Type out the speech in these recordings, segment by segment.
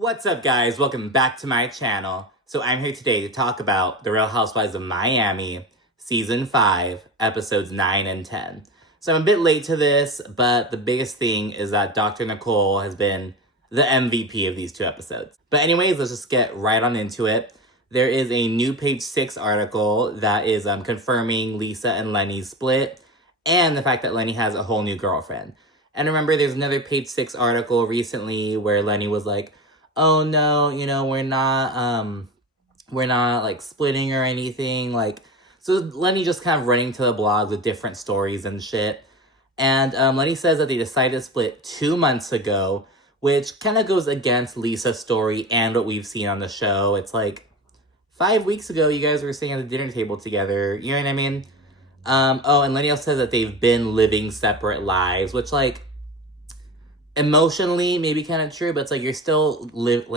What's up, guys? Welcome back to my channel. So I'm here today to talk about The Real Housewives of Miami, Season 5, Episodes 9 and 10. So I'm a bit late to this, but the biggest thing is that Dr. Nicole has been the MVP of these two episodes. But anyways, let's just get right on into it. There is a new Page 6 article that is confirming Lisa and Lenny's split, and the fact that Lenny has a whole new girlfriend. And remember, there's another Page 6 article recently where Lenny was like, oh no, we're not like splitting or anything. So Lenny just kind of running to the blogs with different stories and shit. And Lenny says that they decided to split 2 months ago, which kind of goes against Lisa's story and what we've seen on the show. It's like 5 weeks ago, you guys were sitting at the dinner table together. You know what I mean? And Lenny also says that they've been living separate lives, which, like, emotionally maybe kind of true, but it's like you're still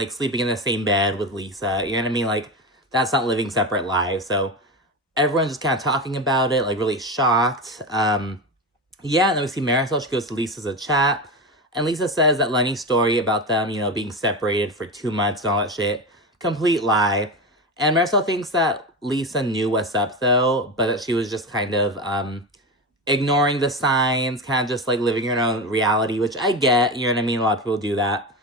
sleeping in the same bed with Lisa. You know what I mean? Like, that's not living separate lives. So everyone's just kind of talking about it, like really shocked. And then we see Marysol. She goes to Lisa to chat, and Lisa says that Lenny's story about them, being separated for 2 months and all that shit, complete lie. And Marysol thinks that Lisa knew what's up though, but that she was just kind of ignoring the signs, kind of just like living her own reality, which I get, you know what I mean? A lot of people do that.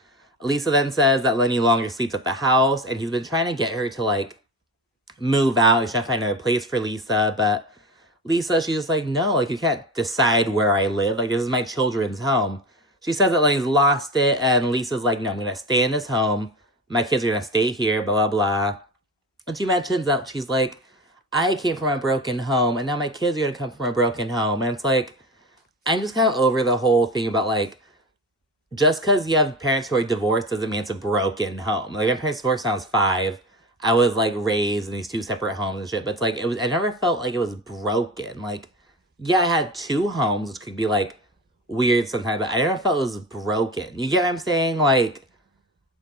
Lisa then says that Lenny longer sleeps at the house, and he's been trying to get her to like move out. He's trying to find another place for Lisa, but Lisa, she's just like, no, like, you can't decide where I live. Like, this is my children's home. She says that Lenny's lost it, and Lisa's like, no, I'm gonna stay in this home. My kids are gonna stay here, blah, blah, blah. And she mentions that she's like, I came from a broken home, and now my kids are gonna come from a broken home. And it's like, I'm just kind of over the whole thing about, like, just because you have parents who are divorced doesn't mean it's a broken home. Like, my parents divorced when I was 5. I was, like, raised in these 2 separate homes and shit. But it's like, I never felt like it was broken. Like, yeah, I had 2 homes, which could be, like, weird sometimes, but I never felt it was broken. You get what I'm saying? Like,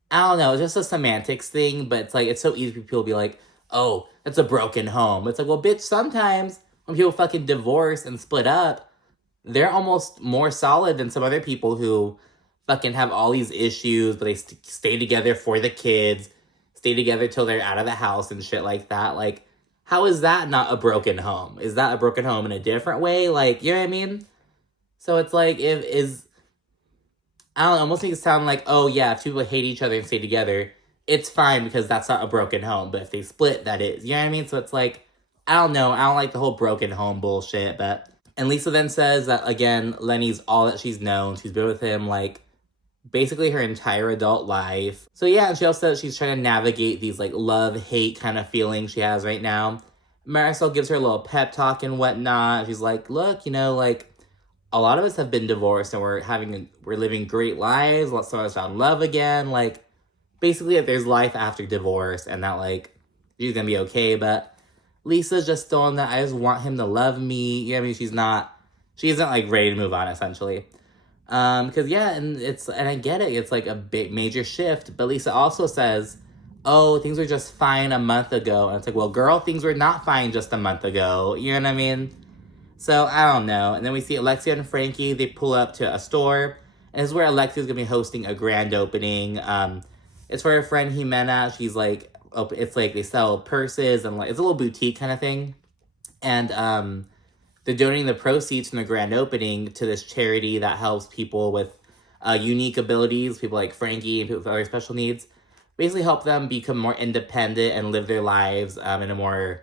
I don't know, it's just a semantics thing, but it's like, it's so easy for people to be like, oh, that's a broken home. It's like, well, bitch, sometimes when people fucking divorce and split up, they're almost more solid than some other people who fucking have all these issues, but they stay together for the kids, stay together till they're out of the house and shit like that. Like, how is that not a broken home? Is that a broken home in a different way? Like, you know what I mean? So it's like, I don't know, almost makes it sound like, oh yeah, if 2 people hate each other and stay together, it's fine because that's not a broken home. But if they split, that is. You know what I mean? So it's like, I don't know. I don't like the whole broken home bullshit. And Lisa then says that, again, Lenny's all that she's known. She's been with him, like, basically her entire adult life. So yeah, and she also says she's trying to navigate these, like, love-hate kind of feelings she has right now. Marysol gives her a little pep talk and whatnot. She's like, look, like, a lot of us have been divorced and we're living great lives. Some of us found love again. Like, basically, that there's life after divorce and that, like, she's gonna be okay. But Lisa's just still in that, I just want him to love me. You know what I mean? She isn't, like, ready to move on, essentially. Because, yeah, and I get it. It's, like, a big, major shift. But Lisa also says, oh, things were just fine a month ago. And it's like, well, girl, things were not fine just a month ago. You know what I mean? So, I don't know. And then we see Alexia and Frankie, they pull up to a store. And this is where Alexia's going to be hosting a grand opening. It's for her friend Jimena. She's like, it's like they sell purses and like, it's a little boutique kind of thing. And they're donating the proceeds from the grand opening to this charity that helps people with unique abilities, people like Frankie and people with other special needs. Basically help them become more independent and live their lives in a more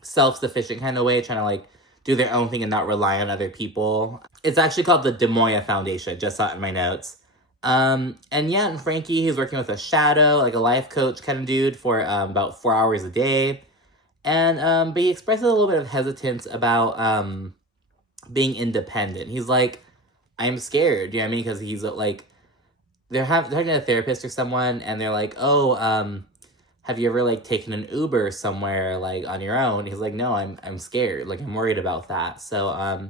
self-sufficient kind of way, trying to like do their own thing and not rely on other people. It's actually called the DeMoya Foundation. Just saw it in my notes. And Frankie, he's working with a shadow, like a life coach kind of dude for about 4 hours a day. And but he expresses a little bit of hesitance about being independent. He's like, I'm scared, you know what I mean? Because he's like, they're talking to a therapist or someone, and they're like, oh, have you ever like taken an Uber somewhere like on your own? He's like, no, I'm scared. Like, I'm worried about that. So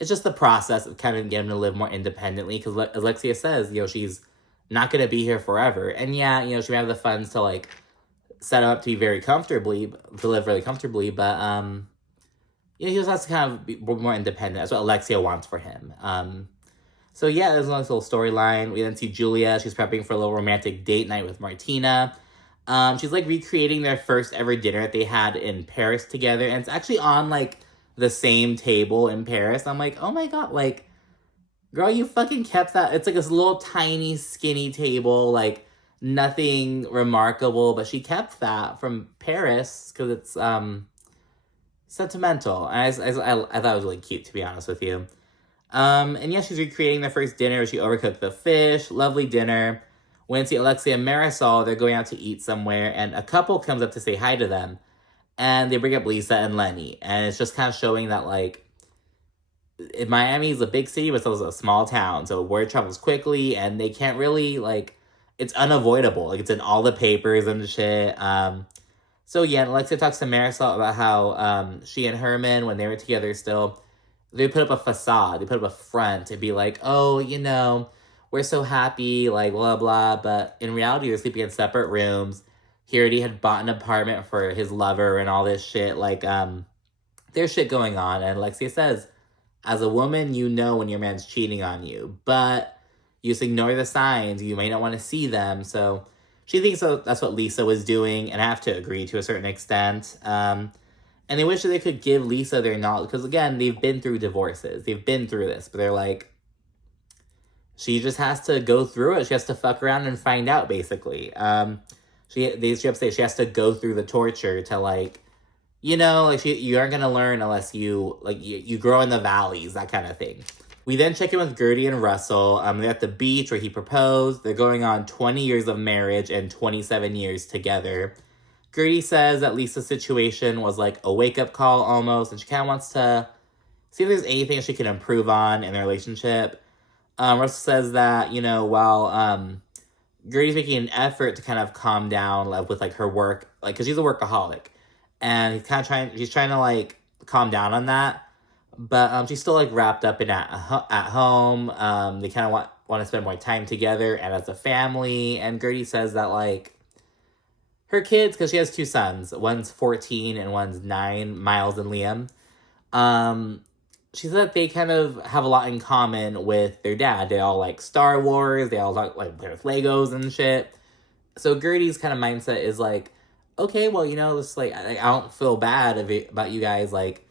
it's just the process of kind of getting to live more independently. Because Alexia says, she's not going to be here forever. And yeah, she may have the funds to like set him up to be to live really comfortably. But he just has to kind of be more independent. That's what Alexia wants for him. So yeah, there's a nice little storyline. We then see Julia. She's prepping for a little romantic date night with Martina. She's like recreating their first ever dinner that they had in Paris together, and it's actually on like the same table in Paris. I'm like, oh my god, like, girl, you fucking kept that. It's like this little tiny skinny table, like nothing remarkable, but she kept that from Paris because it's sentimental. I thought it was really cute, to be honest with you. And yeah, she's recreating their first dinner. She overcooked the fish. Lovely dinner. When see Alexia and Marysol, they're going out to eat somewhere, and a couple comes up to say hi to them. And they bring up Lisa and Lenny. And it's just kind of showing that, like, Miami is a big city, but it's also a small town. So word travels quickly, and they can't really, like, it's unavoidable. Like, it's in all the papers and shit. So yeah, and Alexia talks to Marysol about how she and Herman, when they were together still, they put up a facade, they put up a front to be like, oh, you know, we're so happy, like, blah, blah. But in reality, they're sleeping in separate rooms. He already had bought an apartment for his lover and all this shit. Like, there's shit going on. And Alexia says, as a woman, you know when your man's cheating on you. But you just ignore the signs. You may not want to see them. So she thinks that's what Lisa was doing. And I have to agree to a certain extent. And they wish that they could give Lisa their knowledge. Because, again, they've been through divorces. They've been through this. But they're like, she just has to go through it. She has to fuck around and find out, basically. She has to go through the torture to, like, you know, like, you aren't going to learn unless you, like, you grow in the valleys, that kind of thing. We then check in with Guerdy and Russell. They're at the beach where he proposed. They're going on 20 years of marriage and 27 years together. Guerdy says that Lisa's situation was like a wake-up call almost, and she kind of wants to see if there's anything she can improve on in their relationship. Russell says that, you know, while Guerdy's making an effort to kind of calm down, like, with, like, her work, like, because she's a workaholic, and she's trying to, like, calm down on that, but she's still, like, wrapped up in at home. They kind of want to spend more time together and as a family, and Guerdy says that, like, her kids, because she has two sons, one's 14 and one's 9, Miles and Liam. She said that they kind of have a lot in common with their dad. They all like Star Wars. They all like play with Legos and shit. So Guerdy's kind of mindset is like, okay, well, you know, it's like, I don't feel bad about you guys, like,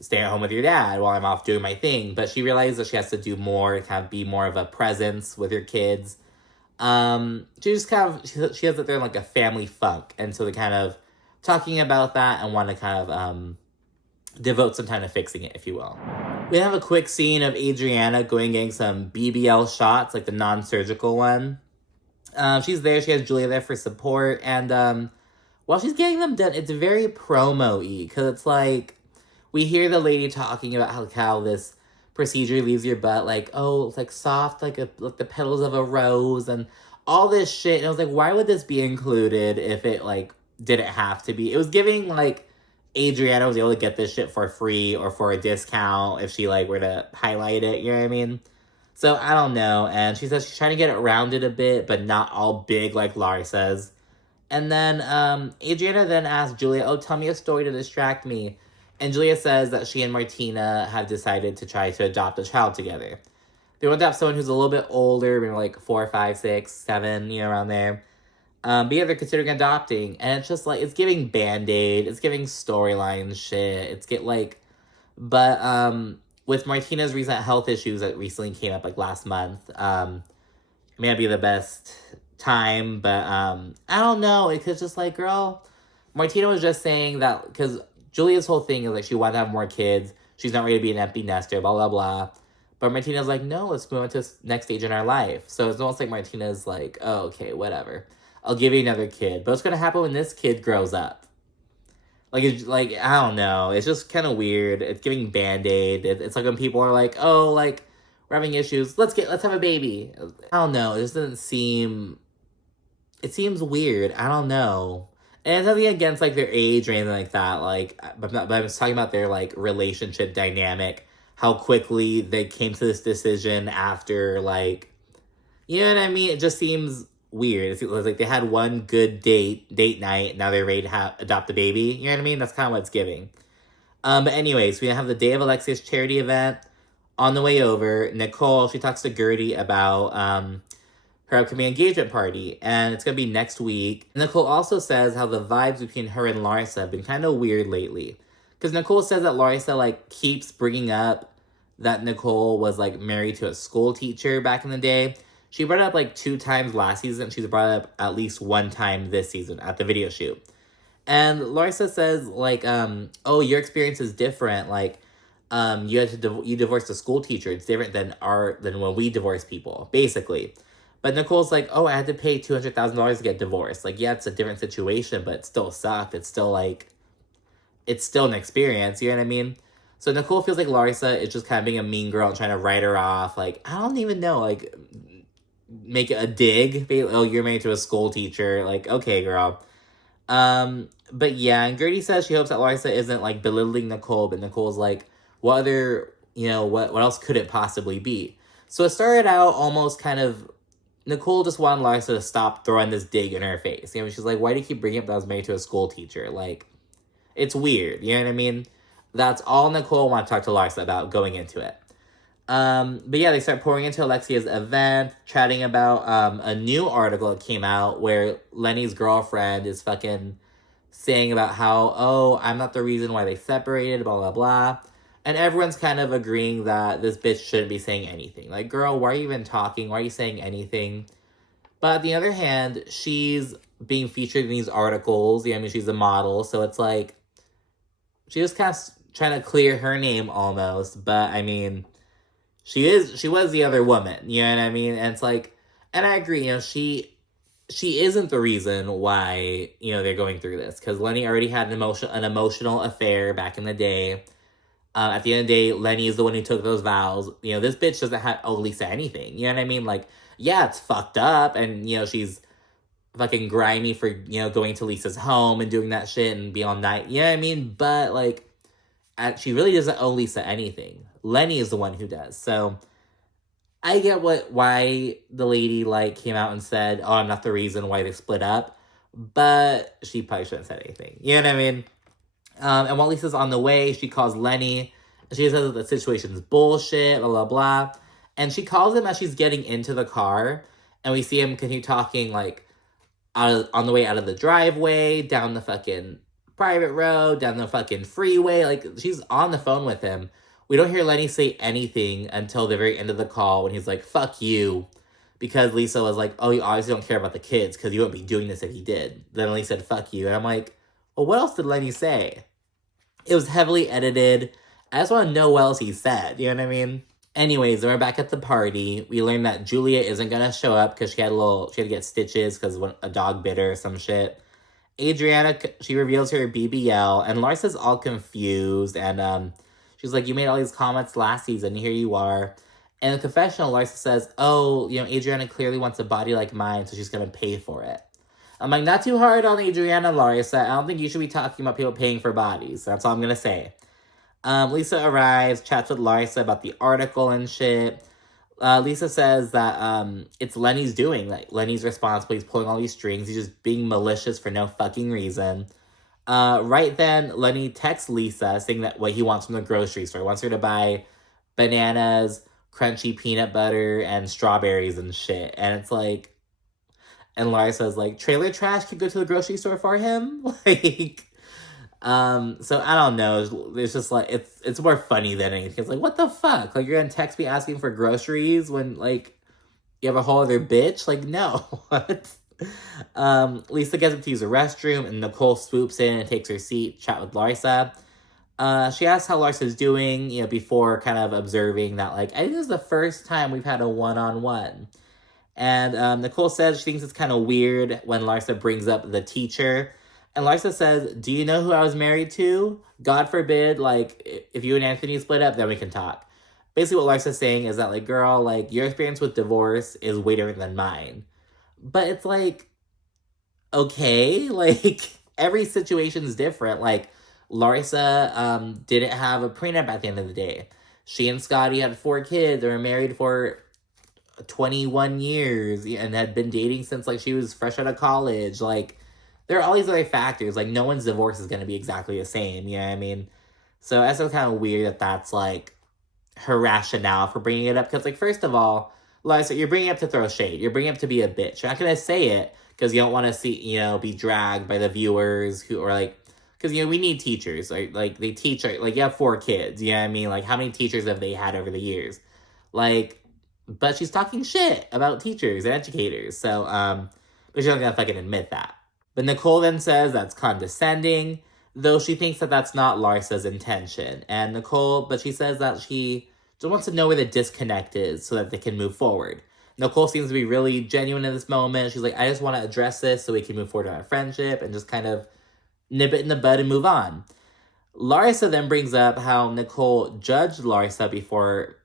staying at home with your dad while I'm off doing my thing. But she realizes that she has to do more, kind of be more of a presence with her kids. She just kind of, she has that they're like a family funk, and so they're kind of talking about that and want to kind of devote some time to fixing it, if you will. We have a quick scene of Adriana getting some BBL shots, like the non-surgical one. She's there, she has Julia there for support, and while she's getting them done, it's very promo-y, because it's like, we hear the lady talking about how this procedure leaves your butt like, oh, it's like soft, like the petals of a rose, and all this shit. And I was like, why would this be included if it, like, didn't have to be? It was giving, like, Adriana was able to get this shit for free or for a discount if she, like, were to highlight it, you know what I mean? So, I don't know. And she says she's trying to get it rounded a bit, but not all big like Larsa's. And then Adriana then asks Julia, oh, tell me a story to distract me. And Julia says that she and Martina have decided to try to adopt a child together. They want to adopt someone who's a little bit older, maybe like 4, 5, 6, 7, you know, around there. But yeah, they're considering adopting. And it's just like, it's giving Band-Aid. It's giving storyline shit. But with Martina's recent health issues that recently came up like last month, it may not be the best time, but I don't know. It's just like, girl, Martina was just saying that, because Julia's whole thing is like she wanted to have more kids. She's not ready to be an empty nester, blah, blah, blah. But Martina's like, no, let's move on to this next stage in our life. So it's almost like Martina's like, oh, okay, whatever. I'll give you another kid. But what's going to happen when this kid grows up? Like, I don't know. It's just kind of weird. It's giving Band-Aid. It's like when people are like, oh, like, we're having issues. Let's have a baby. I don't know. It just doesn't seem... It seems weird. I don't know. And it's nothing against, like, their age or anything like that. Like, but I'm just talking about their, like, relationship dynamic. How quickly they came to this decision after, like... You know what I mean? It just seems weird. It was like they had one good date night. Now they're ready to adopt a baby. You know what I mean? That's kind of what it's giving. But anyways, we have the day of Alexia's charity event. On the way over, Nicole, she talks to Guerdy about her upcoming engagement party, and it's gonna be next week. Nicole also says how the vibes between her and Larsa have been kind of weird lately. Because Nicole says that Larsa, like, keeps bringing up that Nicole was, like, married to a school teacher back in the day. She brought it up, like, 2 times last season. She's brought it up at least 1 time this season at the video shoot. And Larsa says, like, oh, your experience is different. Like, you had to you divorced a school teacher. It's different than when we divorce people, basically. But Nicole's like, oh, I had to pay $200,000 to get divorced. Like, yeah, it's a different situation, but it still sucked. It's still, like, it's still an experience, you know what I mean? So Nicole feels like Larsa is just kind of being a mean girl and trying to write her off. Like, I don't even know, like, make it a dig. Oh, you're married to a school teacher. Like, okay, girl. But yeah, and Guerdy says she hopes that Larsa isn't, like, belittling Nicole, but Nicole's like, what other, you know, what else could it possibly be? So it started out almost kind of, Nicole just wanted Larsa to stop throwing this dig in her face. You know, she's like, why do you keep bringing up that I was married to a school teacher? Like, it's weird, you know what I mean? That's all Nicole wanted to talk to Larsa about going into it. But yeah, they start pouring into Alexia's event, chatting about a new article that came out where Lenny's girlfriend is fucking saying about how, oh, I'm not the reason why they separated, blah, blah, blah. And everyone's kind of agreeing that this bitch shouldn't be saying anything. Like, girl, why are you even talking? Why are you saying anything? But on the other hand, she's being featured in these articles. Yeah, I mean, she's a model, so it's like, she was kind of trying to clear her name almost. But, I mean, she was the other woman, you know what I mean? And it's like, and I agree, you know, she isn't the reason why, you know, they're going through this. Because Lenny already had an emotional affair back in the day. At the end of the day, Lenny is the one who took those vows. You know, this bitch doesn't owe Lisa anything. You know what I mean? Like, yeah, it's fucked up. And, you know, she's fucking grimy for, you know, going to Lisa's home and doing that shit and be all night. You know what I mean? But, like, she really doesn't owe Lisa anything. Lenny is the one who does. So, I get why the lady, like, came out and said, oh, I'm not the reason why they split up. But she probably shouldn't have said anything. You know what I mean? And while Lisa's on the way, she calls Lenny. She says that the situation's bullshit, blah, blah, blah. And she calls him as she's getting into the car. And we see him continue talking, like, on the way out of the driveway, down the fucking private road, down the fucking freeway. Like, she's on the phone with him. We don't hear Lenny say anything until the very end of the call when he's like, fuck you. Because Lisa was like, oh, you obviously don't care about the kids because you wouldn't be doing this if he did. Then Lenny said, fuck you. And I'm like, well, what else did Lenny say? It was heavily edited. I just want to know what else he said. You know what I mean? Anyways, we're back at the party. We learned that Julia isn't going to show up because she had to get stitches because a dog bit her or some shit. Adriana, she reveals her BBL, and Larsa's all confused. And she's like, you made all these comments last season. Here you are. And in the confessional, Larsa says, oh, you know, Adriana clearly wants a body like mine, so she's going to pay for it. I'm like, not too hard on Adriana, Larsa. I don't think you should be talking about people paying for bodies. That's all I'm going to say. Lisa arrives, chats with Larsa about the article and shit. Lisa says that it's Lenny's doing. Like, Lenny's responsible. He's pulling all these strings. He's just being malicious for no fucking reason. Right then, Lenny texts Lisa saying that what he wants from the grocery store. He wants her to buy bananas, crunchy peanut butter, and strawberries and shit. And it's like, and Larsa's like, trailer trash can go to the grocery store for him? Like, so I don't know. It's just like, it's more funny than anything. It's like, what the fuck? Like, you're gonna text me asking for groceries when, like, you have a whole other bitch? Like, no. What? Lisa gets up to use the restroom, and Nicole swoops in and takes her seat, chat with Larsa. She asks how Larsa's doing, you know, before kind of observing that, like, I think this is the first time we've had a one-on-one. And Nicole says she thinks it's kind of weird when Larsa brings up the teacher. And Larsa says, do you know who I was married to? God forbid, like, if you and Anthony split up, then we can talk. Basically what Larsa's saying is that, like, girl, like, your experience with divorce is way different than mine. But it's like, okay, like, every situation's different. Like, Larsa didn't have a prenup at the end of the day. She and Scotty had 4 kids. They were married for 21 years and had been dating since, like, she was fresh out of college. Like, there are all these other factors. Like, no one's divorce is going to be exactly the same, you know what I mean? So that's kind of weird that that's, like, her rationale for bringing it up. Because, like, first of all, Larsa, you're bringing it up to throw shade. You're bringing it up to be a bitch. You're not going to say it because you don't want to see, be dragged by the viewers who are like, because, we need teachers. Like they teach, like, you have 4 kids. You know what I mean? Like, how many teachers have they had over the years? Like, but she's talking shit about teachers and educators. So, but she's not going to fucking admit that. But Nicole then says that's condescending, though she thinks that that's not Larsa's intention. And but she says that she just wants to know where the disconnect is so that they can move forward. Nicole seems to be really genuine in this moment. She's like, I just want to address this so we can move forward in our friendship and just kind of nip it in the bud and move on. Larsa then brings up how Nicole judged Larsa before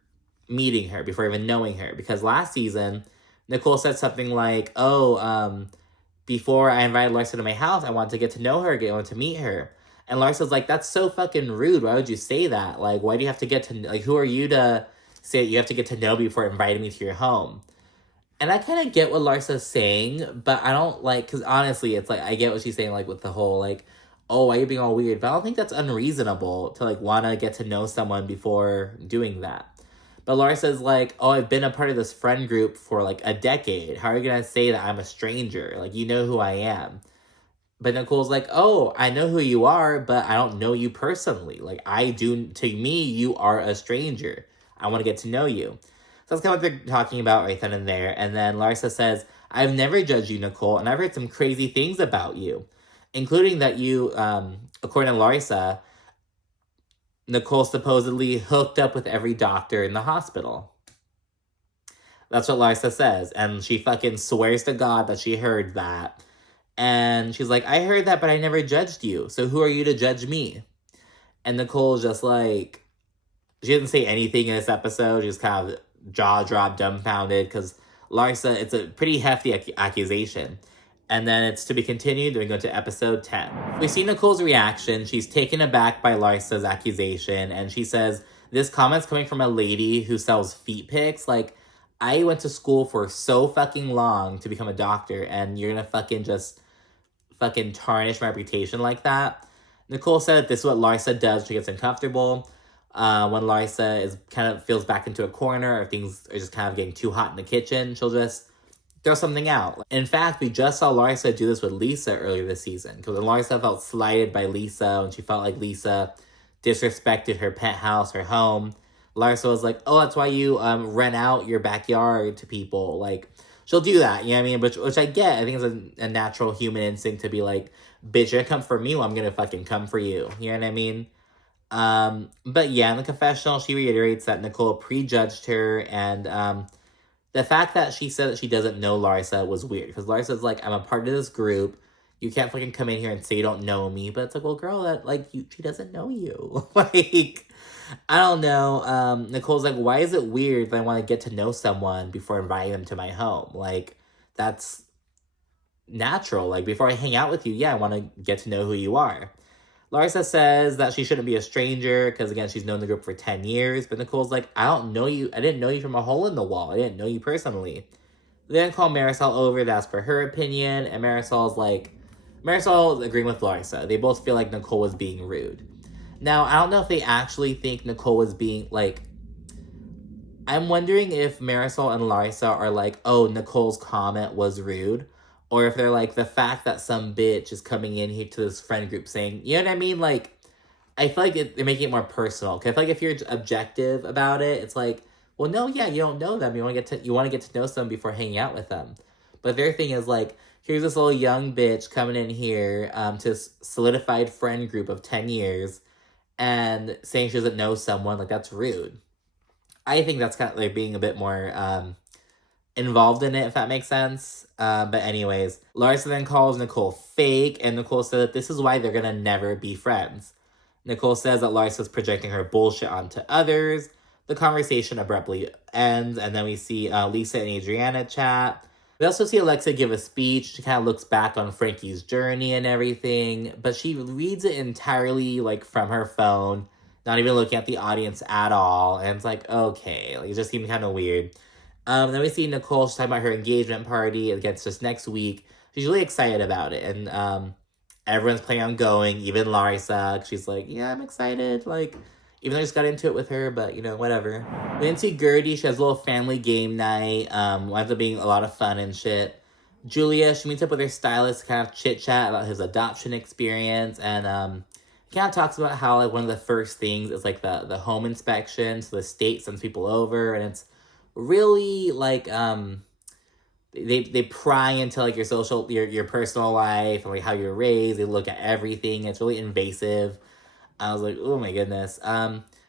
meeting her, before even knowing her. Because last season, Nicole said something like, before I invited Larsa to my house, I wanted to get to know her, I wanted to meet her. And Larsa's like, that's so fucking rude. Why would you say that? Like, why do you have to get to, like, who are you to say that you have to get to know before inviting me to your home? And I kind of get what Larsa's saying, but I don't like, because honestly, it's like, I get what she's saying, like, with the whole, like, oh, why are you being all weird? But I don't think that's unreasonable to, like, want to get to know someone before doing that. But Larsa's like, oh, I've been a part of this friend group for, like, a decade. How are you going to say that I'm a stranger? Like, you know who I am. But Nicole's like, oh, I know who you are, but I don't know you personally. Like, to me, you are a stranger. I want to get to know you. So that's kind of what they're talking about right then and there. And then Larsa says, I've never judged you, Nicole, and I've heard some crazy things about you, including that you, according to Larsa, Nicole supposedly hooked up with every doctor in the hospital. That's what Larsa says. And she fucking swears to God that she heard that. And she's like, I heard that, but I never judged you. So who are you to judge me? And Nicole's just like, she doesn't say anything in this episode. She's kind of jaw dropped, dumbfounded, because Larsa, it's a pretty hefty accusation. And then it's to be continued. We go to episode 10. We see Nicole's reaction. She's taken aback by Larsa's accusation. And she says, this comment's coming from a lady who sells feet pics. Like, I went to school for so fucking long to become a doctor, and you're gonna fucking just fucking tarnish my reputation like that. Nicole said that this is what Larsa does when she gets uncomfortable. When Larsa feels back into a corner, or things are just kind of getting too hot in the kitchen, she'll just throw something out. In fact, we just saw Larsa do this with Lisa earlier this season. Because when Larsa felt slighted by Lisa, and she felt like Lisa disrespected her penthouse, her home, Larsa was like, oh, that's why you rent out your backyard to people. Like, she'll do that, you know what I mean? Which I get. I think it's a natural human instinct to be like, bitch, you're gonna come for me, well, I'm gonna fucking come for you. You know what I mean? But yeah, in the confessional, she reiterates that Nicole prejudged her, and the fact that she said that she doesn't know Larsa was weird, because Larsa's like, I'm a part of this group. You can't fucking come in here and say you don't know me. But it's like, well, girl, that she doesn't know you. Like, I don't know. Nicole's like, why is it weird that I want to get to know someone before inviting them to my home? Like, that's natural. Like, before I hang out with you, yeah, I want to get to know who you are. Larsa says that she shouldn't be a stranger because, again, she's known the group for 10 years. But Nicole's like, I don't know you. I didn't know you from a hole in the wall. I didn't know you personally. They then call Marysol over to ask for her opinion. And Marysol's agreeing with Larsa. They both feel like Nicole was being rude. Now, I don't know if they actually think Nicole was being, like... I'm wondering if Marysol and Larsa are like, oh, Nicole's comment was rude. Or if they're like, the fact that some bitch is coming in here to this friend group saying, you know what I mean? Like, I feel like they're making it more personal. Because I feel like if you're objective about it, it's like, well, no, yeah, you don't know them. You want to get to know someone before hanging out with them. But their thing is like, here's this little young bitch coming in here to a solidified friend group of 10 years and saying she doesn't know someone. Like, that's rude. I think that's kind of like being a bit more involved in it, if that makes sense. But anyways, Larsa then calls Nicole fake, and Nicole said that this is why they're gonna never be friends. Nicole says that Larsa's projecting her bullshit onto others. The conversation abruptly ends, and then we see Lisa and Adriana chat. We also see Alexia give a speech. She kind of looks back on Frankie's journey and everything, but she reads it entirely like from her phone, not even looking at the audience at all. And it's like, okay, like, it just seemed kind of weird. Then we see Nicole, she's talking about her engagement party. Again, it's just next week. She's really excited about it. And everyone's planning on going, even Larsa. She's like, yeah, I'm excited. Like, Even though I just got into it with her, but, you know, whatever. We didn't see Guerdy. She has a little family game night. Winds up being a lot of fun and shit. Julia, she meets up with her stylist to kind of chit-chat about his adoption experience. And he kind of talks about how, like, one of the first things is, like, the home inspection. So the state sends people over. And it's really, like, they pry into, like, your personal life and, like, how you're raised. They look at everything. It's really invasive. I was like, oh my goodness.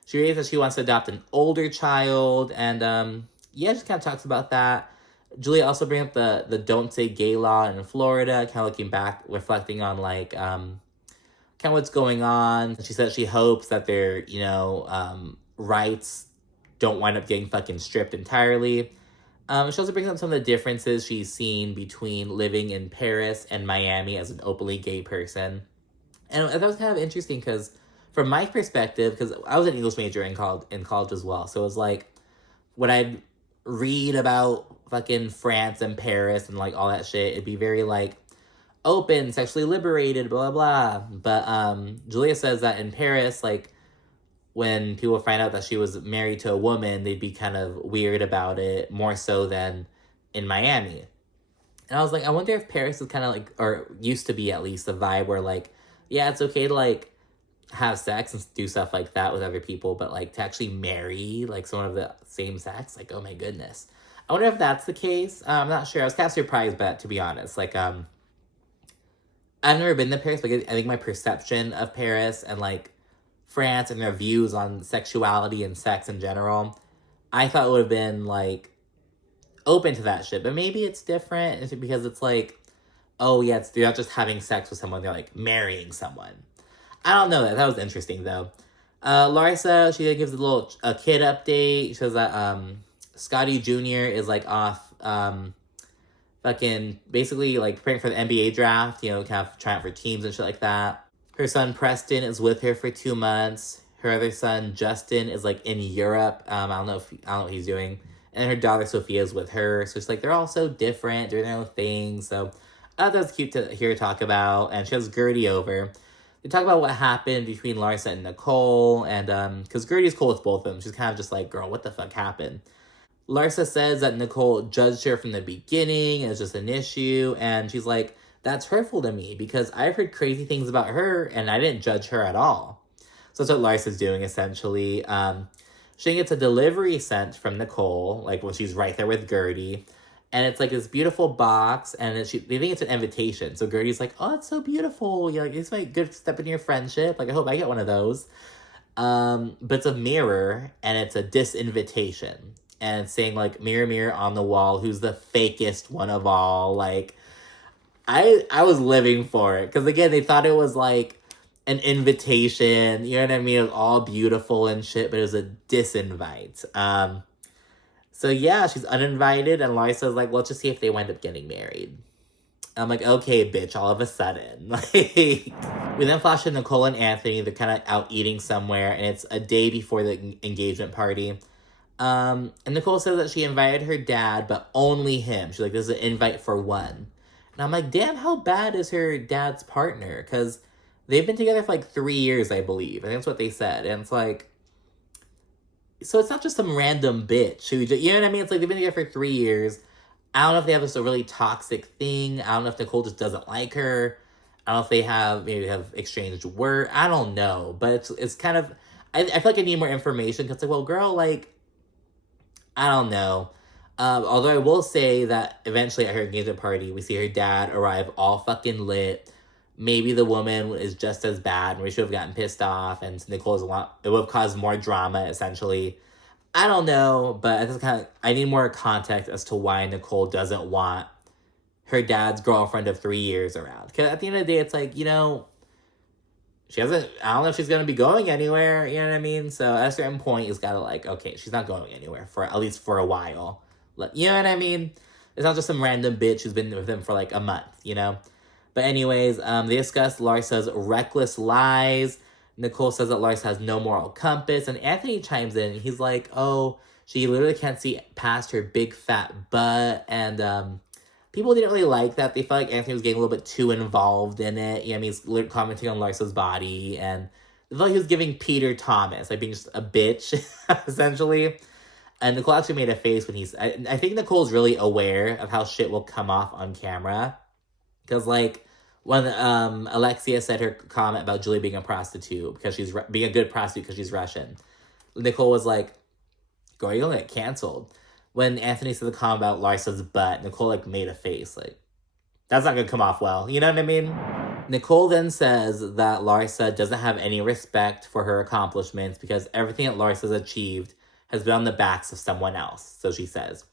She raised that she wants to adopt an older child, and yeah, just kind of talks about that. Julia also brings up the Don't Say Gay law in Florida, kind of looking back, reflecting on, like, kind of what's going on. She said she hopes that their, you know, rights don't wind up getting fucking stripped entirely. She also brings up some of the differences she's seen between living in Paris and Miami as an openly gay person. And that was kind of interesting because from my perspective, because I was an English major in college as well, so it was like when I'd read about fucking France and Paris and like all that shit, it'd be very like open, sexually liberated, blah blah. But Julia says that in Paris, like when people find out that she was married to a woman, they'd be kind of weird about it more so than in Miami. And I was like, I wonder if Paris is kind of like, or used to be at least, the vibe where like, yeah, it's okay to like have sex and do stuff like that with other people, but like to actually marry like someone of the same sex, like, oh my goodness. I wonder if that's the case. I'm not sure. I was kind of surprised by that, to be honest. Like, I've never been to Paris, but I think my perception of Paris and like France and their views on sexuality and sex in general, I thought it would have been like open to that shit. But maybe it's different because it's like, oh yeah, they're not just having sex with someone, they're like marrying someone. I don't know. That was interesting, though. Larsa, she gives a kid update. She says that Scotty Jr. is, like, off fucking basically, like, preparing for the NBA draft, you know, kind of trying out for teams and shit like that. Her son, Preston, is with her for 2 months. Her other son, Justin, is, like, in Europe. I don't know what he's doing. And her daughter, Sophia, is with her. So it's like, they're all so different, doing their own things. So I thought that was cute to hear her talk about. And she has Guerdy over. They talk about what happened between Larsa and Nicole, and because Guerdy's cool with both of them. She's kind of just like, girl, what the fuck happened? Larsa says that Nicole judged her from the beginning, and it's just an issue, and she's like, that's hurtful to me, because I've heard crazy things about her, and I didn't judge her at all. So that's what Larsa's doing, essentially. She gets a delivery sent from Nicole, like when she's right there with Guerdy, and it's like this beautiful box, and they think it's an invitation. So Guerdy's like, oh, it's so beautiful. You're like, it's my good step in your friendship. Like, I hope I get one of those. But it's a mirror, and it's a disinvitation. And it's saying, like, mirror, mirror on the wall, who's the fakest one of all? Like, I was living for it. Because, again, they thought it was, like, an invitation. You know what I mean? It was all beautiful and shit, but it was a disinvite. So yeah, she's uninvited, and Larsa's like, let's just see if they wind up getting married. I'm like, okay, bitch, all of a sudden. Like, we then flash to Nicole and Anthony. They're kind of out eating somewhere, and it's a day before the engagement party. And Nicole says that she invited her dad, but only him. She's like, this is an invite for one. And I'm like, damn, how bad is her dad's partner? Because they've been together for like 3 years, I believe. I think that's what they said. And it's like, so it's not just some random bitch who, you know what I mean? It's like they've been together for 3 years. I don't know if they have this a really toxic thing. I don't know if Nicole just doesn't like her. I don't know if they have exchanged word. I don't know. But it's kind of, I feel like I need more information because it's like, well, girl, like, I don't know. Although I will say that eventually at her engagement party, we see her dad arrive all fucking lit. Maybe the woman is just as bad, and we should have gotten pissed off, and Nicole's it would have caused more drama, essentially. I don't know, but I need more context as to why Nicole doesn't want her dad's girlfriend of 3 years around. Because at the end of the day, it's like, you know, I don't know if she's going to be going anywhere, you know what I mean? So at a certain point, it's got to like, okay, she's not going anywhere, at least for a while. You know what I mean? It's not just some random bitch who's been with him for like a month, you know? But anyways, they discuss Larsa's reckless lies. Nicole says that Larsa has no moral compass. And Anthony chimes in. He's like, oh, she literally can't see past her big fat butt. And people didn't really like that. They felt like Anthony was getting a little bit too involved in it. You know, he's commenting on Larsa's body. And It felt like he was giving Peter Thomas, like being just a bitch, essentially. And Nicole actually made a face when he's... I think Nicole's really aware of how shit will come off on camera. Because, like, when Alexia said her comment about Julia being a prostitute, because she's... being a good prostitute because she's Russian, Nicole was like, girl, you're gonna get canceled. When Anthony said the comment about Larsa's butt, Nicole, like, made a face, like, that's not gonna come off well. You know what I mean? Nicole then says that Larsa doesn't have any respect for her accomplishments because everything that Larsa's achieved has been on the backs of someone else, so she says.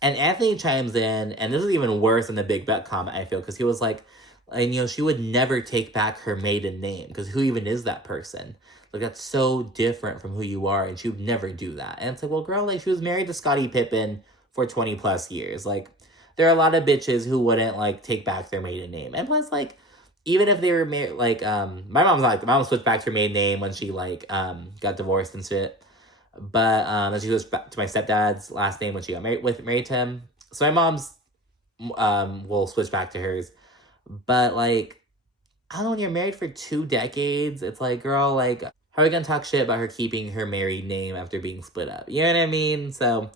And Anthony chimes in, and this is even worse than the big butt comment, I feel, because he was like, and she would never take back her maiden name, because who even is that person? Like, that's so different from who you are, and she would never do that. And it's like, well, girl, like, she was married to Scottie Pippen for 20 plus years. Like, there are a lot of bitches who wouldn't, like, take back their maiden name. And plus, like, even if they were married, like, my mom's not like, my mom switched back to her maiden name when she, like, got divorced and shit. But, then she switched back to my stepdad's last name when she got married to him. So my mom's, will switch back to hers. But, like, I don't know, when you're married for 2 decades, it's like, girl, like, how are we gonna talk shit about her keeping her married name after being split up? You know what I mean? So,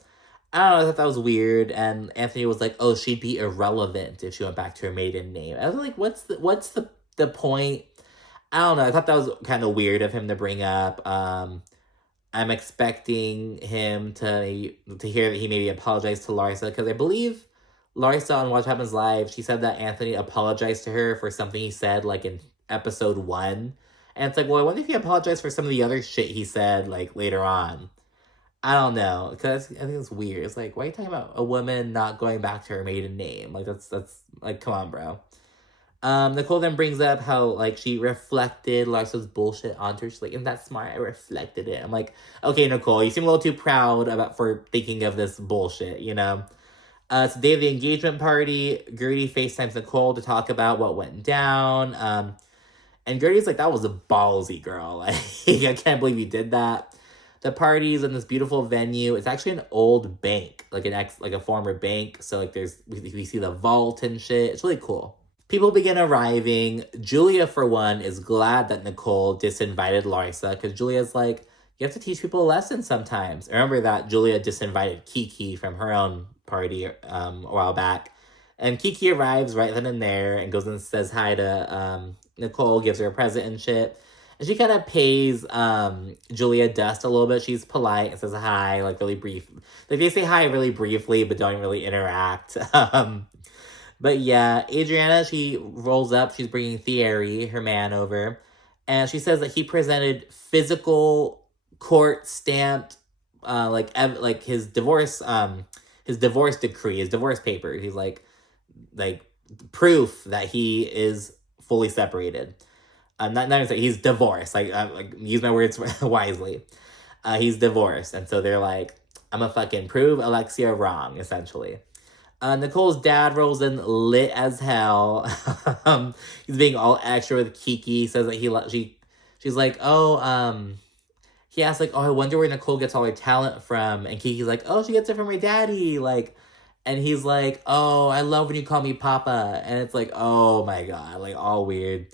I don't know, I thought that was weird. And Anthony was like, oh, she'd be irrelevant if she went back to her maiden name. I was like, what's the point? I don't know, I thought that was kind of weird of him to bring up. I'm expecting him to hear that he maybe apologized to Larsa, because I believe Larsa on What Happens Live, she said that Anthony apologized to her for something he said, like, in episode 1. And it's like, well, I wonder if he apologized for some of the other shit he said, like, later on. I don't know, because I think it's weird. It's like, why are you talking about a woman not going back to her maiden name? Like, that's like, come on, bro. Nicole then brings up how, like, she reflected Larsa's bullshit onto her. She's like, isn't that smart? I reflected it. I'm like, okay, Nicole, you seem a little too proud for thinking of this bullshit, you know? It's the day of the engagement party. Guerdy FaceTimes Nicole to talk about what went down. And Guerdy's like, that was a ballsy, girl. Like, I can't believe you did that. The party's in this beautiful venue. It's actually an old bank, like a former bank. So, like, we see the vault and shit. It's really cool. People begin arriving. Julia, for one, is glad that Nicole disinvited Larsa, because Julia's like, you have to teach people a lesson sometimes. Remember that Julia disinvited Kiki from her own party a while back. And Kiki arrives right then and there and goes and says hi to Nicole, gives her a present and shit. And she kind of pays Julia dust a little bit. She's polite and says hi, like, really brief. Like, they say hi really briefly, but don't really interact. But yeah, Adriana, she rolls up. She's bringing Thierry, her man, over. And she says that he presented physical court-stamped, like his divorce decree, his divorce papers. He's like proof that he is fully separated. Not even say he's divorced. Like, use my words wisely. He's divorced, and so they're like, I'm gonna fucking prove Alexia wrong, essentially. Nicole's dad rolls in lit as hell. He's being all extra with Kiki. Says that she's like, he asks, like, oh, I wonder where Nicole gets all her talent from. And Kiki's like, oh, she gets it from her daddy. Like, and he's like, oh, I love when you call me Papa. And it's like, oh my God, like, all weird.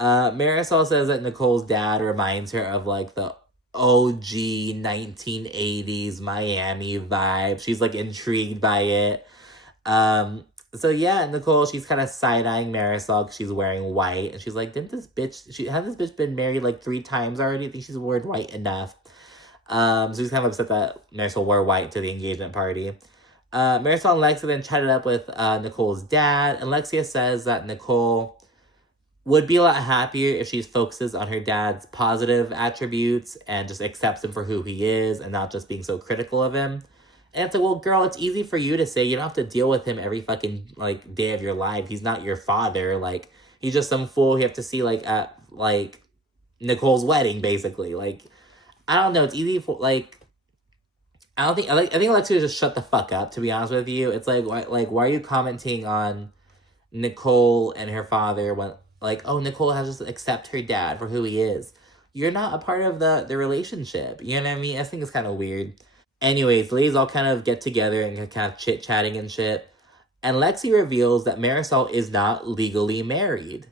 Marysol says that Nicole's dad reminds her of, like, the OG 1980s Miami vibe. She's, like, intrigued by it. So yeah, Nicole, she's kind of side-eyeing Marysol because she's wearing white. And she's like, has this bitch been married, like, 3 times already? I think she's worn white enough. So she's kind of upset that Marysol wore white to the engagement party. Marysol and Alexia then chatted up with Nicole's dad. And Alexia says that Nicole would be a lot happier if she focuses on her dad's positive attributes and just accepts him for who he is and not just being so critical of him. And it's like, well, girl, it's easy for you to say. You don't have to deal with him every fucking, like, day of your life. He's not your father. Like, he's just some fool you have to see, like, at, like, Nicole's wedding, basically. Like, I don't know. It's easy for, like, I think Alexia just shut the fuck up, to be honest with you. It's like, why are you commenting on Nicole and her father when, like, oh, Nicole has to accept her dad for who he is. You're not a part of the relationship. You know what I mean? I think it's kind of weird. Anyways, ladies all kind of get together and kind of chit-chatting and shit. And Lexi reveals that Marysol is not legally married.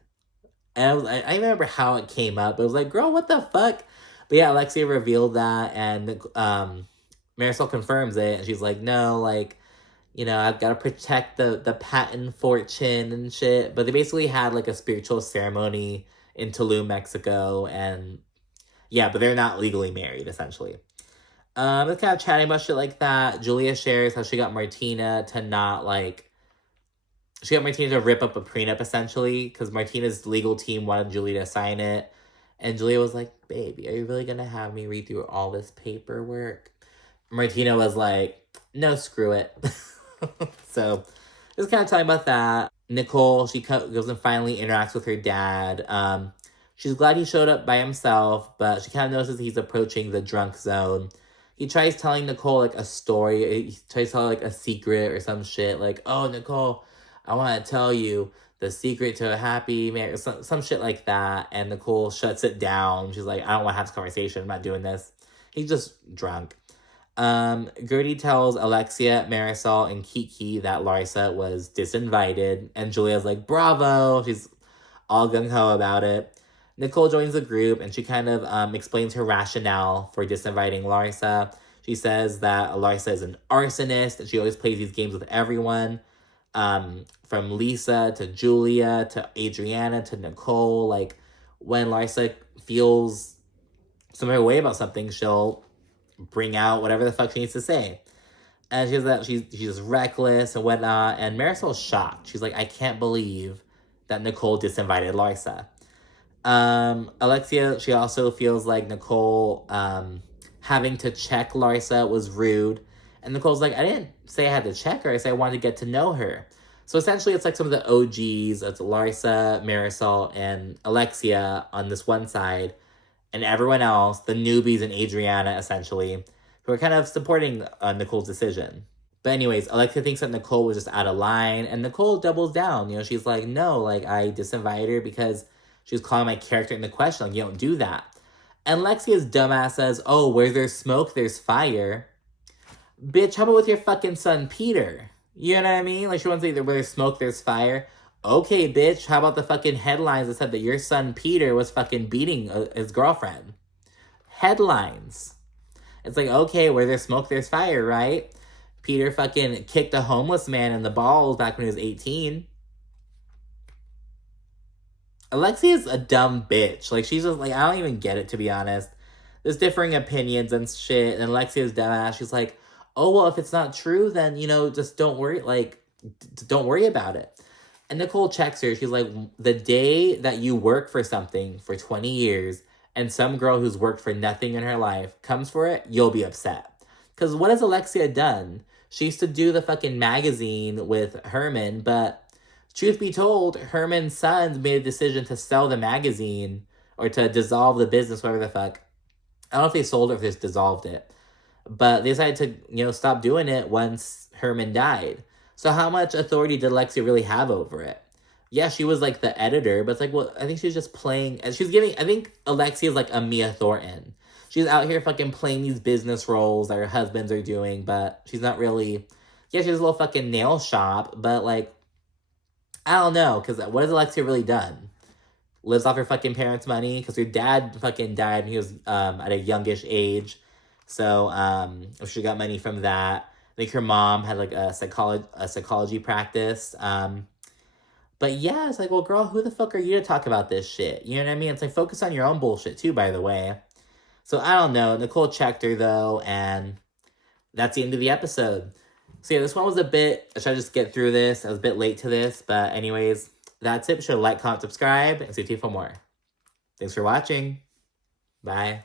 And I remember how it came up. It was like, girl, what the fuck? But yeah, Alexia revealed that, and Marysol confirms it, and she's like, no, like, you know, I've got to protect the Patton fortune and shit. But they basically had like a spiritual ceremony in Tulum, Mexico, and yeah, but they're not legally married, essentially. It's kind of chatting about shit like that. Julia shares how she got Martina to not like. She got Martina to rip up a prenup, essentially, because Martina's legal team wanted Julia to sign it. And Julia was like, baby, are you really going to have me read through all this paperwork? Martina was like, no, screw it. So, just kind of talking about that. Nicole, she goes and finally interacts with her dad. She's glad he showed up by himself, but she kind of notices he's approaching the drunk zone. He tries telling Nicole, like, a story. He tries to tell her, like, a secret or some shit. Like, oh, Nicole, I want to tell you the secret to a happy marriage. Some shit like that. And Nicole shuts it down. She's like, I don't want to have this conversation. I'm not doing this. He's just drunk. Guerdy tells Alexia, Marysol, and Kiki that Larsa was disinvited. And Julia's like, bravo. She's all gung-ho about it. Nicole joins the group, and she kind of explains her rationale for disinviting Larsa. She says that Larsa is an arsonist, and she always plays these games with everyone. From Lisa to Julia to Adriana to Nicole. Like, when Larsa feels some other way about something, she'll bring out whatever the fuck she needs to say. And she says that she's just reckless and whatnot. And Marysol's shocked. She's like, I can't believe that Nicole disinvited Larsa. Alexia, she also feels like Nicole having to check Larsa was rude. And Nicole's like, I didn't say I had to check her. I said I wanted to get to know her. So essentially, it's like some of the OGs. It's Larsa, Marysol, and Alexia on this one side. And everyone else, the newbies and Adriana, essentially, who are kind of supporting Nicole's decision. But anyways, Alexia thinks that Nicole was just out of line. And Nicole doubles down. You know, she's like, no, like, I disinvited her because she was calling my character into question. Like, you don't do that. And Lexia's dumbass says, oh, where there's smoke, there's fire. Bitch, how about with your fucking son, Peter? You know what I mean? Like, she wants to say where there's smoke, there's fire. Okay, bitch, how about the fucking headlines that said that your son, Peter, was fucking beating his girlfriend? Headlines. It's like, okay, where there's smoke, there's fire, right? Peter fucking kicked a homeless man in the balls back when he was 18. Alexia's a dumb bitch. Like, she's just, like, I don't even get it, to be honest. There's differing opinions and shit, and Alexia's dumbass. She's like, oh, well, if it's not true, then, you know, just don't worry, like, don't worry about it. And Nicole checks her. She's like, the day that you work for something for 20 years and some girl who's worked for nothing in her life comes for it, you'll be upset. Because what has Alexia done? She used to do the fucking magazine with Herman, but truth be told, Herman's sons made a decision to sell the magazine or to dissolve the business, whatever the fuck. I don't know if they sold it or if they just dissolved it. But they decided to, you know, stop doing it once Herman died. So how much authority did Alexia really have over it? Yeah, she was like the editor, but it's like, well, I think she was just playing. And she's giving, I think Alexia is like a Mia Thornton. She's out here fucking playing these business roles that her husbands are doing, but she's not really. Yeah, she has a little fucking nail shop, but like, I don't know, because what has Alexia really done? Lives off her fucking parents' money, because her dad fucking died when he was at a youngish age. So she got money from that. I think her mom had like a psychology practice. But yeah, it's like, well, girl, who the fuck are you to talk about this shit? You know what I mean? It's like, focus on your own bullshit too, by the way. So I don't know. Nicole checked her though, and that's the end of the episode. So yeah, this one was a bit, I tried to just get through this. I was a bit late to this, but anyways, that's it. Be sure to like, comment, subscribe, and stay tuned for more. Thanks for watching. Bye.